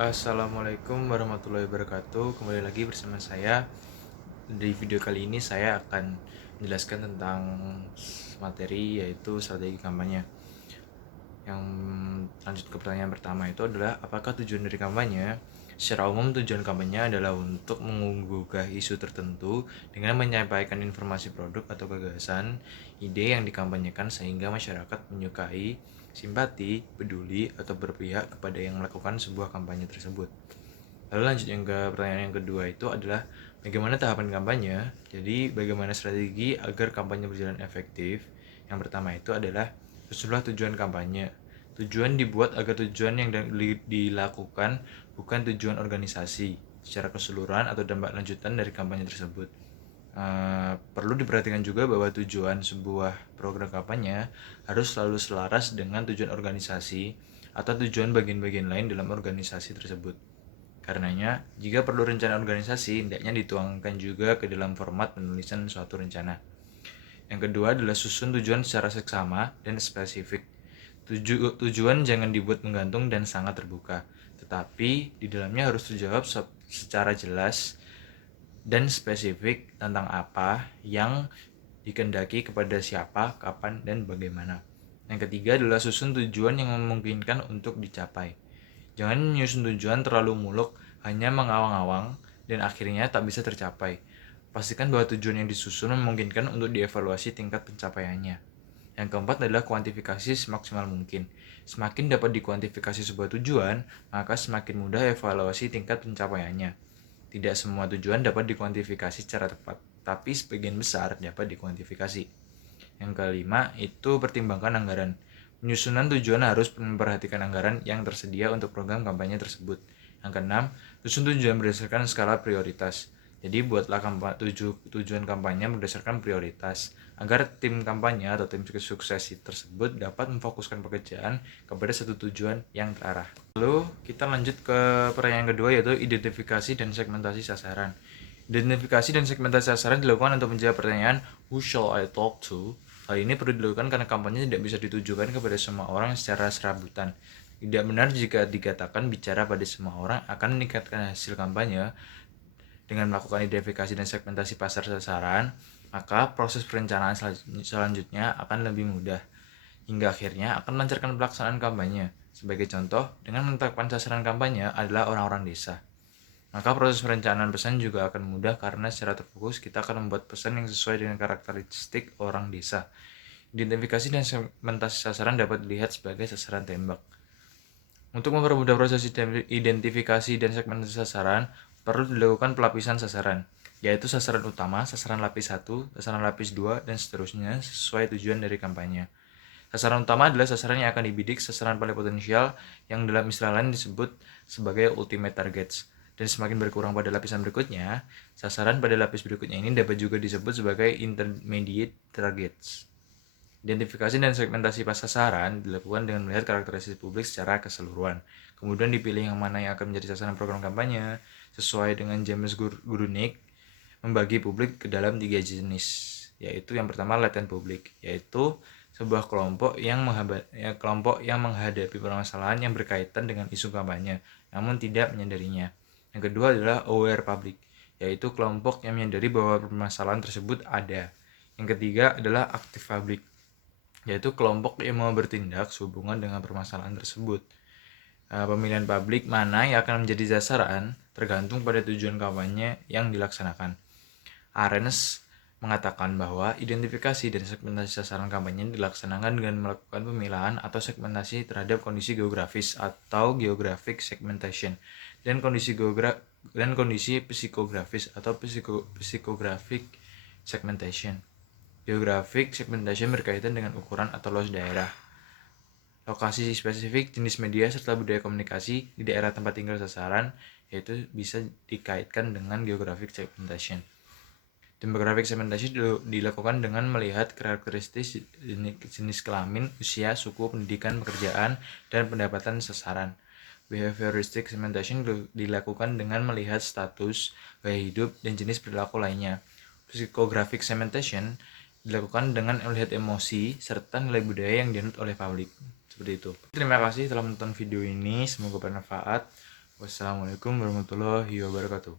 Assalamualaikum warahmatullahi wabarakatuh. Kembali lagi bersama saya. Di video kali ini saya akan menjelaskan tentang materi yaitu strategi kampanye. Yang lanjut ke pertanyaan pertama itu adalah apakah tujuan dari kampanye? Secara umum tujuan kampanye adalah untuk menggugah isu tertentu dengan menyampaikan informasi produk atau gagasan, ide yang dikampanyekan sehingga masyarakat menyukai, simpati, peduli, atau berpihak kepada yang melakukan sebuah kampanye tersebut. Lalu lanjut yang ke pertanyaan yang kedua itu adalah bagaimana tahapan kampanye? Jadi bagaimana strategi agar kampanye berjalan efektif? Yang pertama itu adalah susunlah tujuan kampanye. Tujuan dibuat agar tujuan yang dilakukan bukan tujuan organisasi secara keseluruhan atau dampak lanjutan dari kampanye tersebut. Perlu diperhatikan juga bahwa tujuan sebuah program kampanye harus selalu selaras dengan tujuan organisasi atau tujuan bagian-bagian lain dalam organisasi tersebut. Karenanya, jika perlu rencana organisasi, hendaknya dituangkan juga ke dalam format penulisan suatu rencana. Yang kedua adalah susun tujuan secara seksama dan spesifik. Tujuan jangan dibuat menggantung dan sangat terbuka, tetapi di dalamnya harus terjawab secara jelas dan spesifik tentang apa yang dikehendaki kepada siapa, kapan, dan bagaimana. Yang ketiga adalah susun tujuan yang memungkinkan untuk dicapai. Jangan menyusun tujuan terlalu muluk, hanya mengawang-awang, dan akhirnya tak bisa tercapai. Pastikan bahwa tujuan yang disusun memungkinkan untuk dievaluasi tingkat pencapaiannya. Yang keempat adalah kuantifikasi semaksimal mungkin. Semakin dapat dikuantifikasi sebuah tujuan, maka semakin mudah evaluasi tingkat pencapaiannya. Tidak semua tujuan dapat dikuantifikasi secara tepat, tapi sebagian besar dapat dikuantifikasi. Yang kelima itu pertimbangkan anggaran. Penyusunan tujuan harus memperhatikan anggaran yang tersedia untuk program kampanye tersebut. Yang keenam, susun tujuan berdasarkan skala prioritas. Jadi buatlah tujuan kampanye berdasarkan prioritas agar tim kampanye atau tim sukses tersebut dapat memfokuskan pekerjaan kepada satu tujuan yang terarah. Lalu kita lanjut ke pertanyaan kedua yaitu identifikasi dan segmentasi sasaran. Identifikasi dan segmentasi sasaran dilakukan untuk menjawab pertanyaan who shall I talk to. Hal ini perlu dilakukan karena kampanye tidak bisa ditujukan kepada semua orang secara serabutan. Tidak benar jika dikatakan bicara pada semua orang akan meningkatkan hasil kampanye. Dengan melakukan identifikasi dan segmentasi pasar sasaran, maka proses perencanaan selanjutnya akan lebih mudah, hingga akhirnya akan melancarkan pelaksanaan kampanye. Sebagai contoh, dengan menetapkan sasaran kampanye adalah orang-orang desa, maka proses perencanaan pesan juga akan mudah karena secara terfokus kita akan membuat pesan yang sesuai dengan karakteristik orang desa. Identifikasi dan segmentasi sasaran dapat dilihat sebagai sasaran tembak. Untuk mempermudah proses identifikasi dan segmentasi sasaran, perlu dilakukan pelapisan sasaran, yaitu sasaran utama, sasaran lapis 1, sasaran lapis 2, dan seterusnya sesuai tujuan dari kampanye. Sasaran utama adalah sasaran yang akan dibidik, sasaran paling potensial yang dalam istilah lain disebut sebagai ultimate targets. Dan semakin berkurang pada lapisan berikutnya, sasaran pada lapis berikutnya ini dapat juga disebut sebagai intermediate targets. Identifikasi dan segmentasi pas sasaran dilakukan dengan melihat karakteristik publik secara keseluruhan. Kemudian dipilih yang mana yang akan menjadi sasaran program kampanye sesuai dengan James Grunik membagi publik ke dalam 3 jenis, yaitu yang pertama latent publik, yaitu sebuah kelompok yang menghadapi permasalahan yang berkaitan dengan isu kampanye namun tidak menyadarinya. Yang kedua adalah aware public, yaitu kelompok yang menyadari bahwa permasalahan tersebut ada. Yang ketiga adalah active public, yaitu kelompok yang mau bertindak sehubungan dengan permasalahan tersebut. Pemilihan publik mana yang akan menjadi sasaran tergantung pada tujuan kampanye yang dilaksanakan. Arens mengatakan bahwa identifikasi dan segmentasi sasaran kampanye dilaksanakan dengan melakukan pemilahan atau segmentasi terhadap kondisi geografis atau geographic segmentation dan kondisi psikografis atau psychographic segmentation. Geographic segmentation berkaitan dengan ukuran atau luas daerah, lokasi spesifik, jenis media, serta budaya komunikasi di daerah tempat tinggal sasaran, yaitu bisa dikaitkan dengan geographic segmentation. Demographic segmentation dilakukan dengan melihat karakteristik jenis kelamin, usia, suku, pendidikan, pekerjaan, dan pendapatan sasaran. Behavioristic segmentation dilakukan dengan melihat status, gaya hidup, dan jenis perilaku lainnya. Psychographic segmentation dilakukan dengan melihat emosi serta nilai budaya yang dianut oleh publik. seperti itu. Terima kasih telah menonton video ini, semoga bermanfaat. Wassalamualaikum warahmatullahi wabarakatuh.